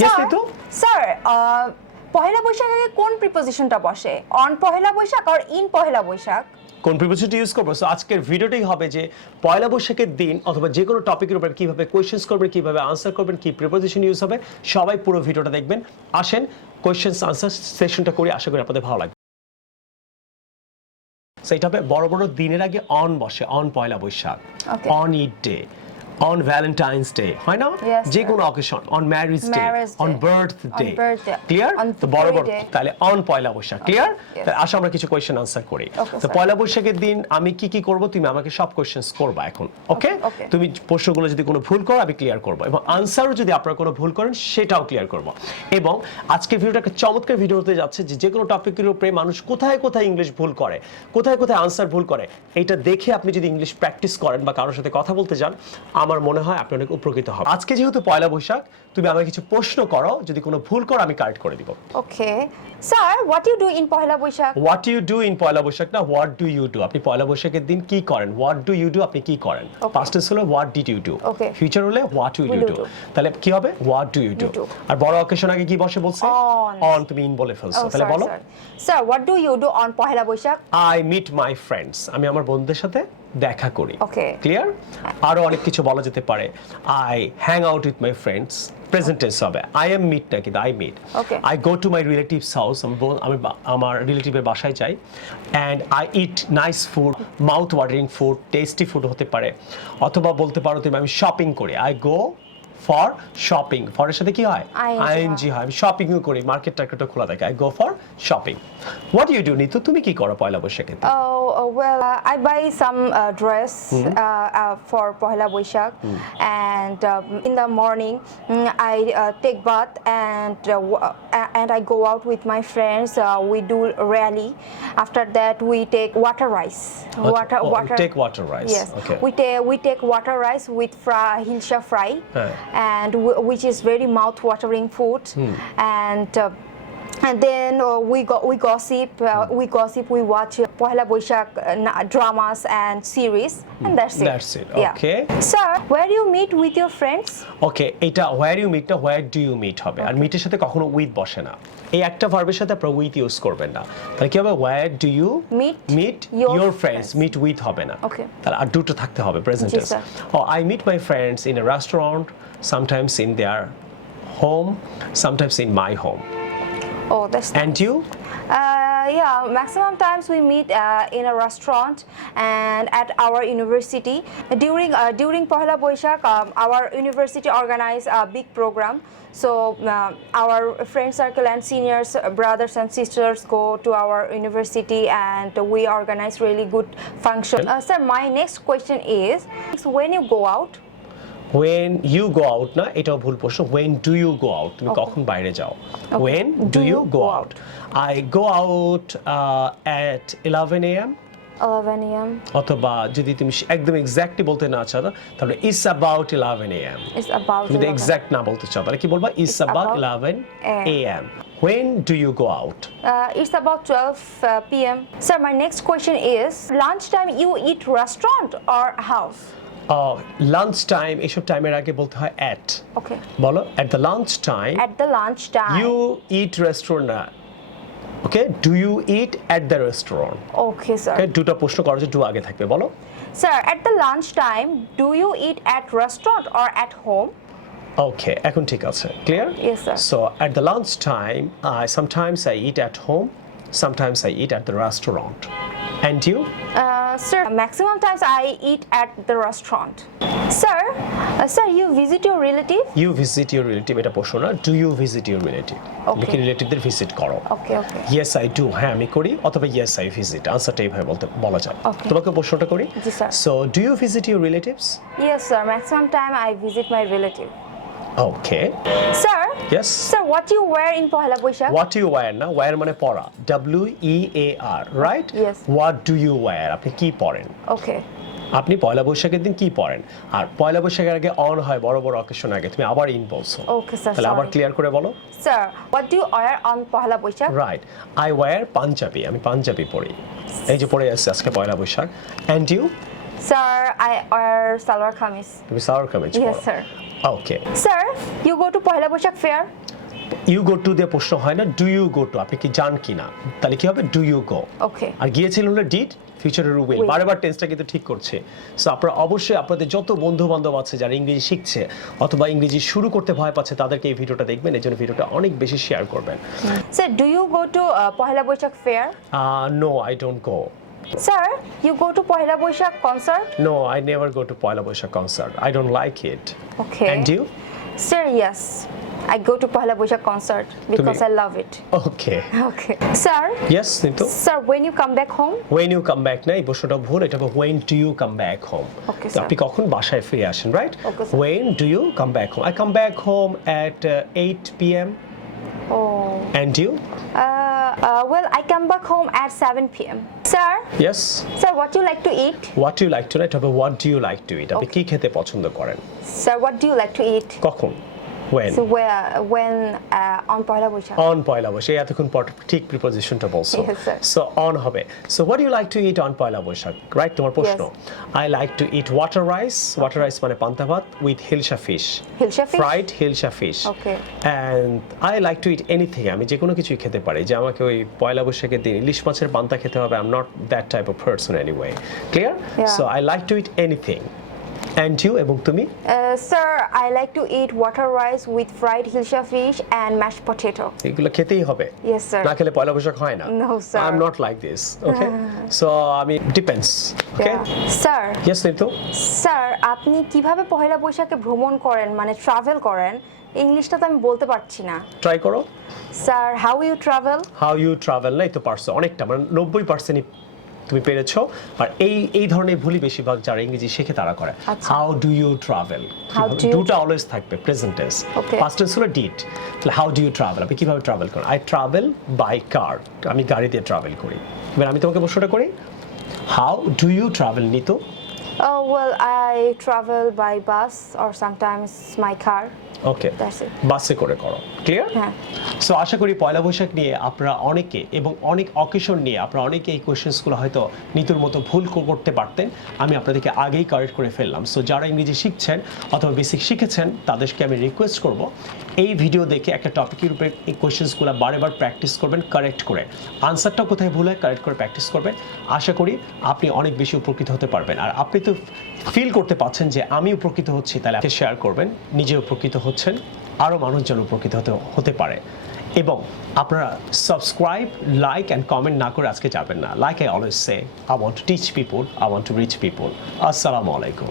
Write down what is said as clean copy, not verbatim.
Yes, Nitu? Sir, Pôhela Boishakh কোন প্রিপোজিশনটা বসে? On Pôhela Boishakh or in Pôhela Boishakh? কোন প্রিপোজিশনটা use করব? So আজকের ভিডিওটাই হবে যে পয়লা বৈশাখের দিন অথবা যে কোনো টপিকের উপর কিভাবে কোয়েশ্চেন্স করবেন, কিভাবে আনসার করবেন, কি প্রিপোজিশন ইউজ হবে, সবাই পুরো ভিডিওটা দেখবেন। আসেন কোয়েশ্চেন্স আনসার সেশনটা করি, আশা করি আপনাদের ভালো লাগবে। সো এটা হবে বড় বড় দিনের আগে অন বসে, on Poila Boishakh, on Eid day, on Valentine's Day, হয় না? যে কোনো occasion, on marriage day, on birthday, clear? তো বড় বড় তাহলে on পয়লা বৈশাখ, clear? তাহলে আসো আমরা কিছু কোয়েশ্চেন আনসার করি। তো পয়লা বৈশাখের দিন আমি কি কি করব, তুমি আমাকে সব কোয়েশ্চেন্স করবা এখন, ওকে? তুমি প্রশ্নগুলো যদি কোনো ভুল করো আমি ক্লিয়ার করব, এবং আনসারও যদি আপনারা কোনো ভুল করেন সেটাও ক্লিয়ার করব। এবং আজকের ভিডিওটা একটা চমৎকার ভিডিও হতে যাচ্ছে যে কোনো টপিকের উপরে মানুষ কোথায় কোথায় ইংলিশ ভুল করে, কোথায় কোথায় আনসার ভুল করে, এটা দেখে আপনি যদি ইংলিশ প্র্যাকটিস করেন বা কারোর সাথে কথা বলতে যান, আমার মনে হয় আপনি অনেক উপকৃত হবেন। আজকে যেহেতু পয়লা বৈশাখ, তুমি আমাকে কিছু প্রশ্ন করো, যদি কোনো ভুল করো আমি কারেক্ট করে দিব। Okay sir, what you do in Pohela Boishakh? What you do in Poila Boishakh না, হোয়াট ডু ইউ ডু। আপনি পয়লা বৈশাখের দিন কি করেন, হোয়াট ডু ইউ ডু, আপনি কি করেন। পাস্ট টেন্স হলো what did you do, future হলে হোয়াট উইল ইউ ডু। তাহলে কি হবে, হোয়াট ডু ইউ ডু। আর বড় অকেশন আগে কি বসে বলছে, অন, তুমি ইন বলে ফেলছো। তাহলে বলো sir, what do you do on Pohela Boishakh? I meet my friends, আমি আমার বন্ধুদের সাথে দেখা করি, ওকে, ক্লিয়ার? আরো অনেক কিছু বলা যেতে পারে, I hang out with my friends, present tense হবে, আই এম মিট না কিন্তু I meet. I go to my relatives house, আমি আমার রিলেটিভের বাসায় যাই। And I eat nice food, mouth watering food, tasty food হতে পারে। অথবা বলতে পারো তুমি আমি শপিং করি, আই গো ফর শপিং, ফরের সাথে কি হয়, আইএনজি হয়, আমি শপিংও করি, মার্কেট টার্কেটও খোলা থাকে, I go for shopping. What you do Nitu, তুমি কি করো পয়লা বৈশাখে? Well, I buy some dress for Pôhela Boishakh, and in the morning I take bath and I go out with my friends. We do rally. After that, we take water rice. Take water rice. Yes. Okay. We take water rice with hilsha fry, and which is very mouth-watering food, and then we gossip. We watch Pôhela Boishakh dramas and series, and that's it. That's it. Okay. Sir, where you meet with your friends? Okay, এটা where you meet না, where do you meet হবে। আর মিটের সাথে কখনো with বসে না, এই একটা ভার্বের সাথে আপনারা with ইউজ করবেন না। তাহলে কি হবে, where do you meet your friends, meet with হবে না। Okay. তাহলে আর দুটো থাকতে হবে present tense. I meet my friends in a restaurant, sometimes in their home, sometimes in my home. Oh, that's nice. And you? Yeah, maximum times we meet in a restaurant and at our university. During Pôhela Boishakh, our university organize a big program. So our friend circle and seniors, brothers and sisters go to our university and we organize really good function. Sir, my next question is, when you go out? When you go out না, এটাও ভুল প্রশ্ন। When do you go out, তুমি কখন বাইরে যাও। When do you go out? I go out at 11 a.m. 11 a.m. অথবা যদি তুমি একদম এক্স্যাক্টলি বলতে না চাও তাহলে it's about 11 a.m. It's about যদি এক্স্যাক্ট না বলতে চাও তাহলে কি বলবা, it's about 11 a.m. When do you go out? It's about 12 p.m. Sir, my next question is, lunchtime you eat restaurant or house? Lunch time, এসব টাইমের আগে বলতে হয় at. Okay. বলো at the lunch time. At the lunch time. You eat restaurant না। Okay, do you eat at the restaurant? Okay, sir. Okay, দুটো প্রশ্ন করো যে do আগে থাকবে, বলো। Sir, at the lunch time, do you eat at restaurant or at home? Okay, এখন ঠিক আছে, clear? Yes, sir. So at the lunch time, sometimes I eat at home, sometimes I eat at the restaurant. And you? Sir, maximum times I eat at the restaurant. Sir, you visit your relative? You visit your relative, এটা প্রশ্ন না। Do you visit your relative? তুমি কি রিলেটিভদের visit করো? Okay. Yes, I do. হ্যাঁ, আমি করি, অথবা yes, I visit। আনসারটা এইভাবে বলা যায়। তোমাকে প্রশ্নটা করি। জি sir. So, do you visit your relatives? Yes, sir. Maximum time I visit my relative. Okay. Sir? Yes. Sir, what you wear in Pôhela Boishakh? What you wear না, wear মানে পরা, WEAR, right? Yes. What do you wear, আপনি কি পরেন। Okay. আপনি পয়লা বৈশাখের দিন কি পরেন। আর পয়লা বৈশাখের আগে অন হয় বড় বড় অকেশন আগে, তুমি আবার ইন বলছো। Okay, sir. তাহলে আবার ক্লিয়ার করে বলো। Sir, what do you wear on Pôhela Boishakh? Right. I wear panjabi, আমি পাঞ্জাবি পরি, এই যে পরে আসছে আজকে পয়লা Boishakh. And you? Sir, I wear salwar kameez. তুমি সালোয়ার কামিজ পরো। Yes, sir. Okay. Sir, you go to Pôhela Boishakh fair? You go to দিয়ে প্রশ্ন হয় না, do you go to, আপনি কি যান কিনা, তাহলে কি হবে do you go. Okay. আর গিয়েছিলেন হলো did, ফিউচারের will, বারবার টেন্সটা কিন্তু ঠিক করছে। সো আপনারা অবশ্যই আপনাদের যত বন্ধু বান্ধব আছে যারা ইংরেজি শিখছে অথবা ইংরেজি শুরু করতে ভয় পাচ্ছে তাদেরকে এই ভিডিওটা দেখবেন, এর জন্য ভিডিওটা অনেক বেশি শেয়ার করবেন। Sir, do you go to Pôhela Boishakh fair? No, I don't go. Sir, you go to Pôhela Boishakh concert? No, I never go to Pôhela Boishakh concert. I don't like it. Okay. And you? Sir, yes. I go to Pôhela Boishakh concert because I love it. Okay. Okay. Sir? Yes, Nintu? Sir, when you come back home? When you come back, না এই প্রশ্নটা ভুল, এটা হবে when do you come back home. Okay, তো sir. আপনি কখন বাসায় ফিরে আসেন, right? Okay, sir. When do you come back home? I come back home at 8 p.m. Oh. And you? Well, I come back home at 7 p.m. Sir? Yes. Sir, what do you like to eat? What do you like to eat? হবে what do you like to eat? আপনি কি খেতে পছন্দ করেন? Sir, what do you like to eat? কখন? When? So when on Pôhela Boishakh. On পয়লা বৈশাখ, এতক্ষণ পর ঠিক প্রিপোজিশনটা বলছো। Yes, sir. So on হবে। So what do you like to eat on Poila Boishakh? Right, তোমার প্রশ্ন। I like to eat water rice. Water rice মানে পান্তা ভাত with hilsa fish. Hilsa fish? Fried hilsa fish. Okay. And I like to eat anything. আমি যে কোনো কিছুই খেতে পারি। যে আমাকে ওই পয়লা বৈশাখের দিন ইলিশ মাছের পান্তা খেতে হবে, I'm not that type of person anyway. Clear? Yeah. So I like to eat anything. And you, এবং তুমি? Sir, I like to eat water rice with fried hilsa fish and mashed potato. এগুলো খেতেই হবে? Yes, sir. না খেলে পয়লা বৈশাখ হয় না? No, sir. I'm not like this. Okay? So I mean depends. Okay? Yeah. Sir. Yes, Nintu? Sir, আপনি কিভাবে পহেলা বৈশাখে ভ্রমণ করেন, মানে ট্রাভেল করেন? ইংলিশটা তো আমি বলতে পারছি না। ট্রাই করো। Sir, how you travel? How you travel, না তো পারছো অনেকটা, মানে 90% তুমি পেরেছো। আর এই ধরনের ভুলই বেশিরভাগ যারা ইংরেজি শিখে তারা করে। How do you travel? দুটো অলওয়েজ থাকবে, প্রেজেন্ট টেন্স। পাস্ট টেন্স হলো ডিড। তাহলে how do you travel? আপনি কিভাবে ট্রাভেল করেন? I travel by car. আমি গাড়ি দিয়ে ট্রাভেল করি। এবার আমি তোমাকে প্রশ্নটা করি, how do you travel, Nitu? Oh, well, I travel by bus or sometimes my car. Okay, That's it. বাসে করে করো। ক্লিয়ার? হ্যাঁ। সো আশা করি পয়লা বৈশাখ নিয়ে আপনারা অনেকে এবং অনেক অকেশন নিয়ে আপনারা অনেকে এই কোয়েশ্চেন্সগুলো হয়তো নিতুর মতো ভুল করতে পারতেন। আমি আপনাদেরকে আগেই কারেক্ট করে ফেললাম। সো যারা ইংরেজি শিখছেন অথবা বেসিক শিখেছেন তাদেরকে আমি রিকোয়েস্ট করব এই ভিডিও দেখে একটা টপিকের উপরে এই কোয়েশ্চেন্সগুলো বারবার প্র্যাকটিস করবেন কারেক্ট করে। আনসারটা কোথায় ভুল হয় কারেক্ট করে প্র্যাকটিস করবেন। আশা করি আপনি অনেক বেশি উপকৃত হতে পারবেন। আর আপনি তো ফিল করতে পাচ্ছেন যে আমি উপকৃত হচ্ছি, তাহলে আপনি শেয়ার করবেন, নিজে উপকৃত হচ্ছেন, আরও মানুষজন উপকৃত হতে পারে। এবং আপনারা সাবস্ক্রাইব, লাইক অ্যান্ড কমেন্ট না করে আজকে যাবেন না। Like I always say, I want to teach people, I want to reach people. আসসালামু আলাইকুম।